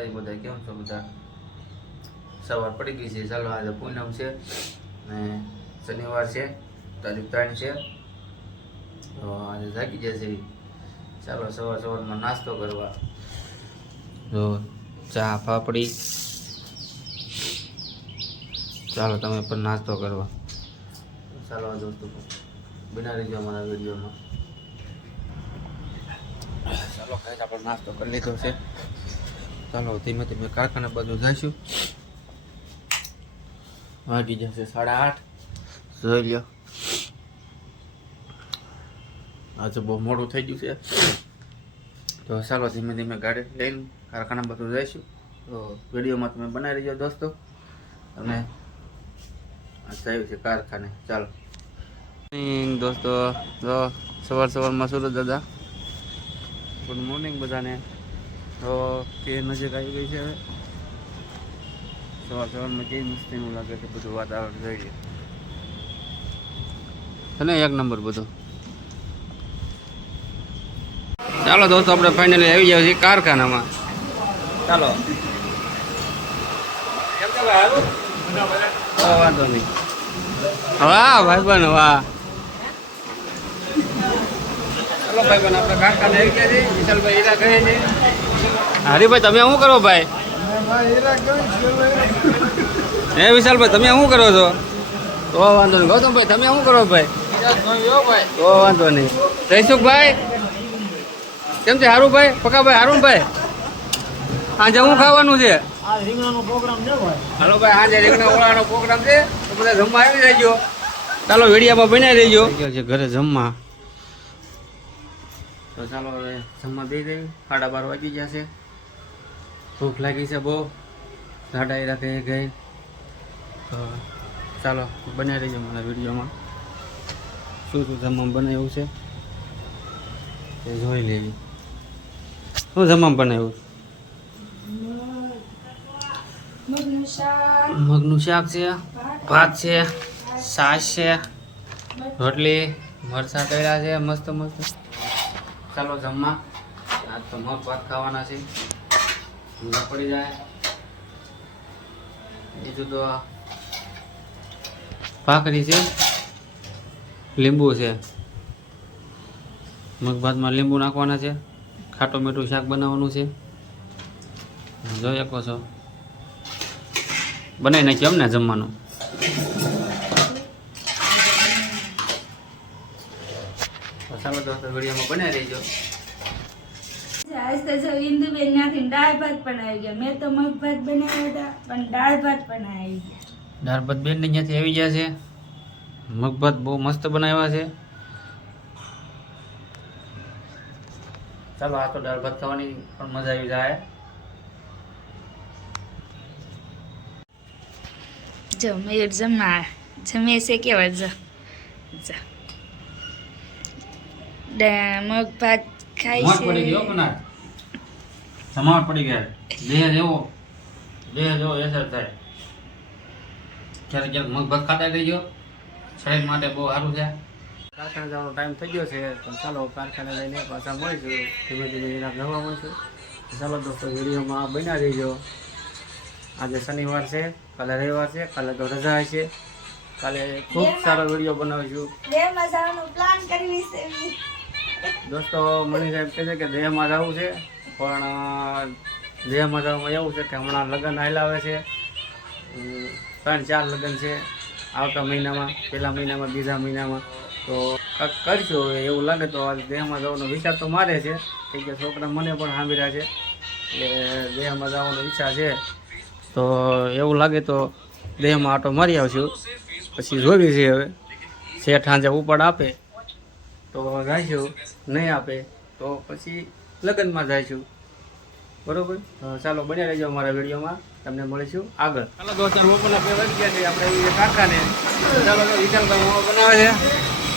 માતાજી બધા કેમ છો બધા? સવાર પડી ગઈ છે. ચાલો આજે પૂનમ છે ને શનિવાર છે, તારીખ 3 છે. તો આજે જાગી જશે. ચાલો સવારમાં નાસ્તો કરવા. તો ચા પાપડી, ચાલો તમે પણ નાસ્તો કરવા. ચાલો દોસ્તો બના રહીજો અમારા વિડીયોમાં. ચાલો ખાઈ આપણે નાસ્તો કરી લીધો છે. ચાલો ધીમે ધીમે કારખાને બાજુ જઈશું. વાગી જશે 8:30. જોઈ લ્યો આજે બહુ મોડું થઈ ગયું છે. તો ચાલો ધીમે ધીમે ગાડી લઈને કારખાના બધું જઈશું. તો વિડીયોમાં તમે બનાવી રહીજો દોસ્તો. અને થયું છે કારખાને. ચાલો દોસ્તો, તો સવારમાં સુરત દાદા ગુડ મોર્નિંગ બધાને. તો તે નજીક આવી ગઈ છે. હવે સવારમાં કેવી મસ્તીનું લાગે છે બધું વાતાવરણ જોઈએ અને એક નંબર બધું. ચાલો દોસ્તો આપણે ફાઇનલી આવી જાય છીએ કારખાનામાં. ચાલો વાંધો નહીં. વાહ ભાઈ બન વાહ. ચાલો ભાઈ બન આપણે કારખાને આવી ગયા છે. વિશાલભાઈ હીરા કહે છે. હરીભાઈ તમે શું કરો ભાઈ? હે વિશાલભાઈ તમે શું કરો છો? તો વાંધો નહીં. ગૌતમભાઈ તમે શું કરો ભાઈ? તો વાંધો નહીં. જયસુખભાઈ કેમ છે? હારું ભાઈ? પકાભાઈ હારું ભાઈ? આજે શું ખાવાનું છે? હાલો ભાઈ આજે રીંગણા ઓળાનો પ્રોગ્રામ છે. તો બધા જમવા આવી રહેજો. ચાલો વિડીયામાં બનાવી દેજો. ઘરે જમવા. તો ચાલો હવે જમવા દઈ દઈ. 12:30 વાગી ગયા છે. ભૂખ લાગી છે બહુ. ઝાડા રાખે ગઈ. તો ચાલો બનાવી દેજો મારા વિડીયોમાં. શું શું જમવામાં બનાવ્યું છે એ જોઈ લેવી. શું જમવામાં બનાવ્યું? મગનું શાક છે, ભાત છે, છાશ છે, રોટલી, મરચાં કર્યા છે મસ્ત મસ્ત. ચાલો જમવા. આજ તો મગ ભાત ખાવાના છે. ઊંઘા પડી જાય. બીજું તો ભાખરી છે, લીંબુ છે. મગ ભાતમાં લીંબુ નાખવાના છે. ખાટું મીઠું શાક બનાવવાનું છે. જોઈ શકો છો બનાવી નાખ્યું એમ ને જમવાનું. ચાલો દોસ્તો વિડીયોમાં બનાવી રહીજો. આજ તો જો ઇન્દુબેન ત્યાંથી દાળ ભાત પણ આવી ગયા. મેં તો મગ ભાત બનાવ્યા હતા પણ દાળ ભાત પણ આવી ગયા. દાળ ભાત બેન અહીંયાથી આવી ગયા છે. મગ ભાત બહુ મસ્ત બનાવ્યા છે. ચાલો આ તો દાળ ભાત ખાવાની પણ મજા આવી જાય. જો મયુર જમે છે કેવા જો મગ ભાત ખાય મોજ પડી ગયો છે. પણ સમાવટ પડી ગયા. દેહ જેવો અસર થાય. ક્યારેક ક્યારેક મગ ભાત ખાતા રહીજો. શરીર માટે બહુ સારું છે. કારખાને જવાનો ટાઈમ થઈ ગયો છે. તો ચાલો કારખાને જઈને પાછા મળીશું. ધીમે ધીમે એના જવા મળીશું. ચાલો દોસ્તો વિડીયોમાં બનાવી દેજો. આજે શનિવાર છે, કાલે રવિવાર છે, કાલે તો રજા છે. કાલે ખૂબ સારો વિડીયો બનાવીશું. પ્લાન કરવી છે દોસ્તો મની સાહેબ કહે છે કે દેહમાં જવું છે, પણ દેહમાં જવામાં એવું છે કે હમણાં લગ્ન હાલાવે છે. 3-4 લગ્ન છે આવતા મહિનામાં, પહેલા મહિનામાં, બીજા મહિનામાં. તો કરશું એવું લાગે તો આજે દેહમાં જવાનો વિચાર તો મારે છે. કેમ કે છોકરા મને પણ સાંભળ્યા છે કે દેહમાં જવાનો ઈચ્છા છે. તો એવું લાગે તો દેહમાં આટો મારી આવશું. પછી જોવી છે હવે શેઠ સાંજે ઉપાડ આપે તો જઈશું, નહીં આપે તો પછી લગ્નમાં જઈશું. બરોબર? તો ચાલો બન્યા રહેજો અમારા વિડીયોમાં. તમને મળીશું આગળ. ચાલો દોસ્તો બપોરના 2 વાગી ગયા છે. આપણે એ કારખાને. ચાલો તો વિશાલભાઈ મોમો બનાવે છે.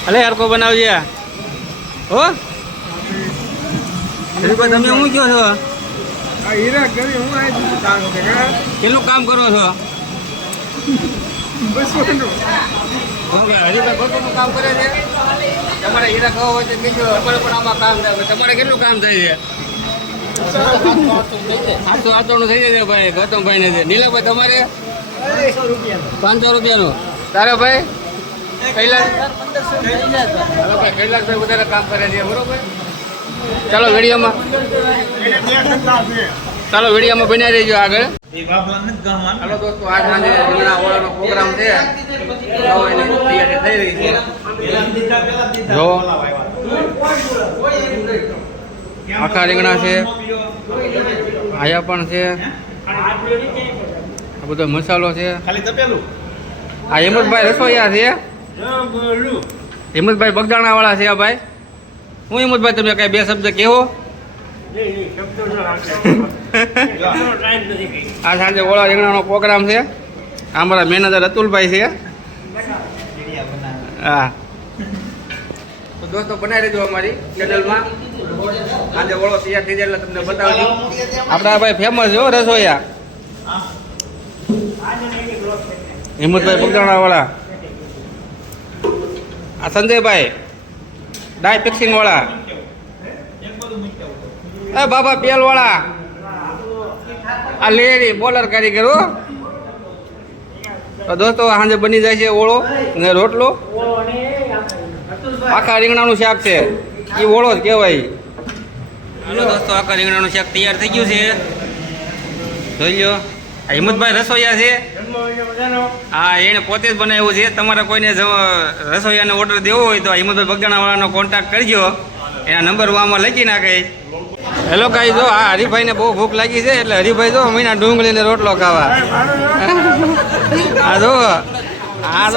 અલે હરકો બનાવજે હો. હરીભાઈ તમે શું કહો છો? હીરા કરી હું કેટલું કામ કરો છો? હરીભાઈ ખોટું કામ કરે છે. તમારે હીરા ખાવા હોય તો બીજું અમારે પણ આમાં કામ થાય. તમારે કેટલું કામ થાય છે? 800 થઈ જશે ભાઈ ગૌતમભાઈ ને. નીલાભાઈ તમારે 500 રૂપિયાનું. તારે ભાઈ કૈલાસભાઈ વધારે કામ કરે છે બરોબર. ચાલો વિડીયોમાં બન્યા રહીજો આગળ. હાલો દોસ્તો, આજ સાંજે રીંગણા ઓળાનો પ્રોગ્રામ છે. એની તૈયારી થઈ રહી છે. જો આખા રીંગણા છે, આયા પણ છે, આ બધો મસાલો છે. આ હિંમતભાઈ રસોઈયા છે, હિંમતભાઈ બગદાણા વાળા છે. ભાઈ હું હિંમતભાઈ તમે કઈ બે શબ્દ કેવો? આ સાંજે ઓળા રીંગણાનો પ્રોગ્રામ છે. આ અમારા મેનેજર અતુલભાઈ છે. હા તો દોસ્તો બનાવી રહેજો અમારી ચેનલમાં. આજે ઓળો તૈયાર થઈ જાય એટલે તમને બતાવજો. આપણા ભાઈ ફેમસ છે રસોઈયા હિંમતભાઈ બગદાણા વાળા. આ સંજયભાઈ ડાય ફિક્સિંગ વાળા. એ બાબા પેલ વાળા. આ લેડી બોલર કારીગરો. તો દોસ્તો સાંજે બની જાય છે ઓળો ને રોટલો. આખા રીંગણાનું શાક છે, એ ઓળો જ કહેવાય. હાલો દોસ્તો, આખા રીંગણાનું શાક તૈયાર થઈ ગયું છે. જોઈ લો, આ હિંમતભાઈ રસોઈયા છે. હા, એને પોતે જ બનાવ્યું છે. તમારે કોઈને રસોઈયાને ઓર્ડર દેવો હોય તો હિંમતભાઈ બગદાણાવાળાનો કોન્ટેક્ટ કરજો. એના નંબર હું આમાં લખી નાખીશ. હેલો ગાઈસ, જો આ હરિભાઈને બહુ ભૂખ લાગી છે એટલે હરિભાઈ જો મહિના ડુંગળીને રોટલો ખાવા. આ જો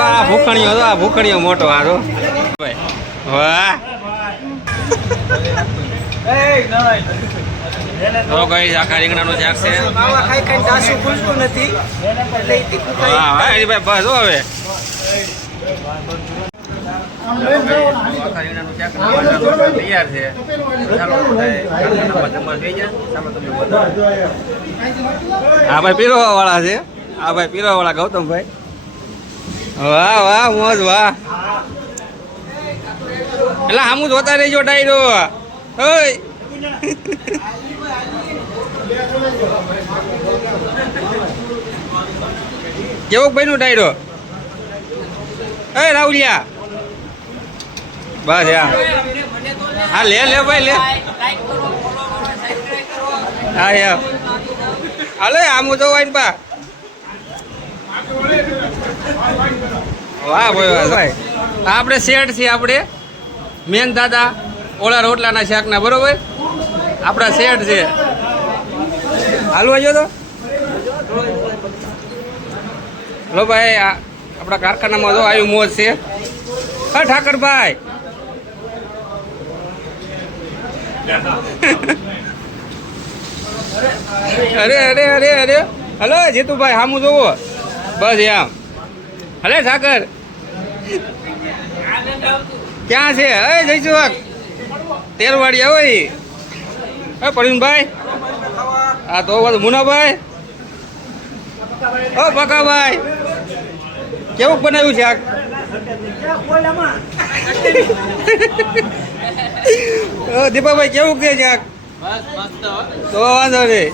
આ ભૂખણીઓ, જો આ ભૂખણીઓ મોટો. આ જો વાહ. તો ગાઈસ, આખા રીંગણાનું શાક છે. હા હરિભાઈ બસ જો હવે તૈયાર છે. હા ભાઈ પીરવા વાળા છે. હા ભાઈ પીરવા વાળા ગૌતમભાઈ. વાહ વાહ મોજ વાહ. એટલે આમું જોતા રહીજો ડાયરો. કેવો ભાઈ નું ડાયરો? એ રાહુલિયા બસ યાર. હા લે ભાઈ લે. હા યાર હાલે આમ જોવાય ને પા. વાહ ભાઈ વાહ ભાઈ. આપણે શેઠ છીએ, આપણે મેન દાદા ઓળા રોટલાના શાકના બરોબર. આપણા શેઠ છે. હાલવા જો તો લો ભાઈ. આપણા કારખાનામાં જો આવ્યું મોજ છે. હા ઠાકરભાઈ. અરે અરે અરે અરે હલો જીતુભાઈ સામું જોવો બસ આમ. હલે ઠાકર ક્યાં છે? એ જઈશું તેરવાડી આવો. એ પ્રવીણભાઈ. હા તો બધું મુનાભાઈ. ઓ બકાભાઈ કેવું બનાવ્યું શાક? દીપાભાઈ કેવું છે શાક? તો વાંધો નહીં.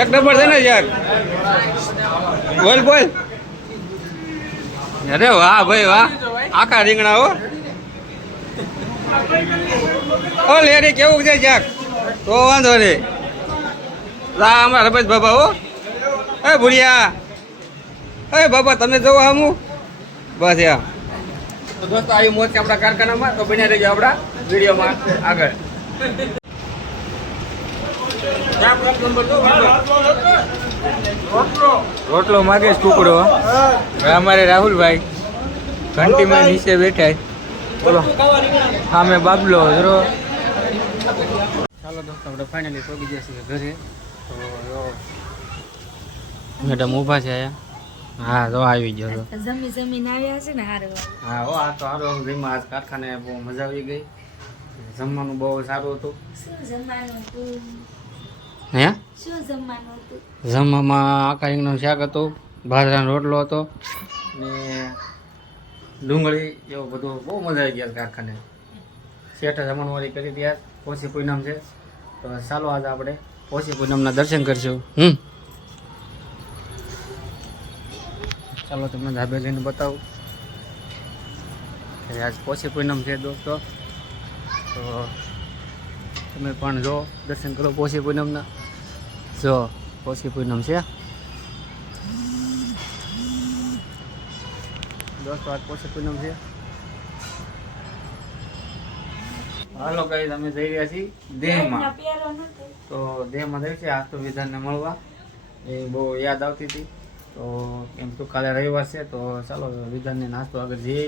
એક નંબર છે ને શાક? બોલ બોલ. અરે વાહ ભાઈ વાહ. આખા રીંગણા હો. ઓ લેડી કેવું છે શાક? તો વાંધો નહીં. અમારા રમેશ બાબા હો. એ ભૂરિયા. એ બાબા તમે જોવો હમું બસ યાર. તો દોસ્તો આવી મોજ છે આપણા કારખાનામાં. તો બન્યા રહેજો આપણા વિડીયોમાં આગળ. રોટલો માગે ટુકડો. અમારે રાહુલભાઈ ઘંટીમાં નીચે બેઠા. બોલો સામે બાબલો જરો. ચાલો દોસ્તો આપણે ફાઇનલી પહોંચી ગયા છીએ ઘરે. તો મેડમ ઊભા છે અહીંયા. હા તો આવી ગયો તો જમીન આવ્યા છે ને હારું. હા હો આ તો સારું જમ્યા. આજ કારખાને બહુ મજા આવી ગઈ. જમવાનું બહુ સારું હતું. શું જમવાનું હતું? હે શું જમવાનું હતું? જમવામાં આખા રીંગણાનું શાક હતું, બાજરાનો રોટલો હતો ને ડુંગળી એવું બધું. બહુ મજા આવી ગઈ કારખાને. શેઠ જમણવારી કરી રહ્યા પોષી પૂનમ છે તો ચાલો આજે આપણે પોષી પૂનમના દર્શન કરીશું ચાલો તમને ધાબે જઈને બતાવું કે આજ પોષી પૂનમ છે દોસ્તો તો તમે પણ જો દર્શન કરો પોષી પૂનમના જો પોષી પૂનમ છે દોસ્તો આજ પોષી પૂનમ છે હાલો ગાઈસ અમે જઈ રહ્યા છીએ દેહમાં તો દેહમાં જઈ છે આજ તો વિધાનને મળવા એ બહુ યાદ આવતી હતી તો એમ તો કાલે રવિવાર છે તો ચાલો વિધાનને નાસ્તો આગળ જઈએ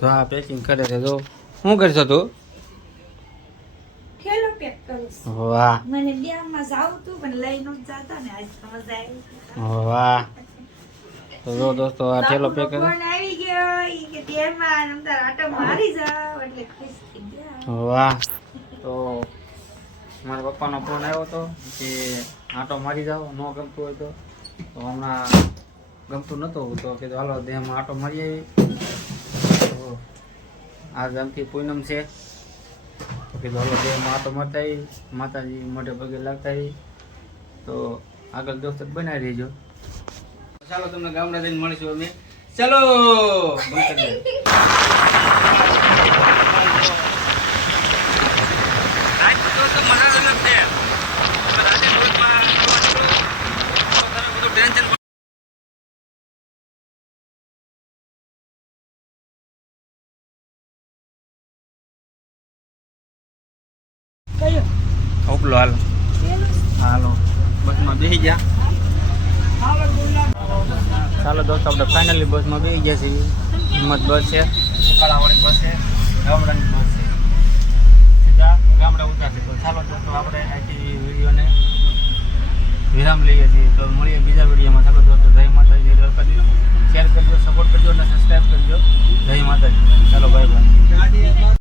તો આ પેકિંગ કરે છે જો શું કરશો તું થેલો પેક કરું છું. વાહ મને ડેમમાં જાવું તું પણ લઈ નહોતું જાતા ને આજ તો મજા આવી. વાહ તો જો દોસ્તો આ થેલો પેક કરે ફોન આવી ગયો ઈ કે ડેમમાં અંદર આટો મારી જાવ એટલે ખુશ થઈ ગયા. વાહ તો મારા પપ્પાનો ફોન આવ્યો હતો કે આંટો મારી જાઓ ન ગમતું હોય તો હમણાં ગમતું નહોતું તો કીધું હાલો દેહમાં આંટો મારી આવી તો આજ આમથી પૂનમ છે તો કીધું હાલો દેહમાં આંટો મારતા આવી માતાજી મોઢે પગે લાગતા આવી તો આગળ દોસ્ત બનાવી રહીજો ચાલો તમને ગામડા જઈને મળીશું અમે ચાલો બંધ કરી દે. કયો? ઉપલો હાલો થેલો? હાલો બસમાં બેસી ગયા ચાલો દોસ્તો આપણે ફાઇનલી બસમાં બેસી ગયા છીએ હિંમત બસ છે ઉકાળાવાળી બસ છે ગામડાની બસ છે સીધા ગામડા ઉતારશે તો ચાલો દોસ્તો આપણે અહીંથી વિડીયોને વિરામ લઈએ છીએ તો મળીએ બીજા વિડીયોમાં ચાલો દોસ્તો જય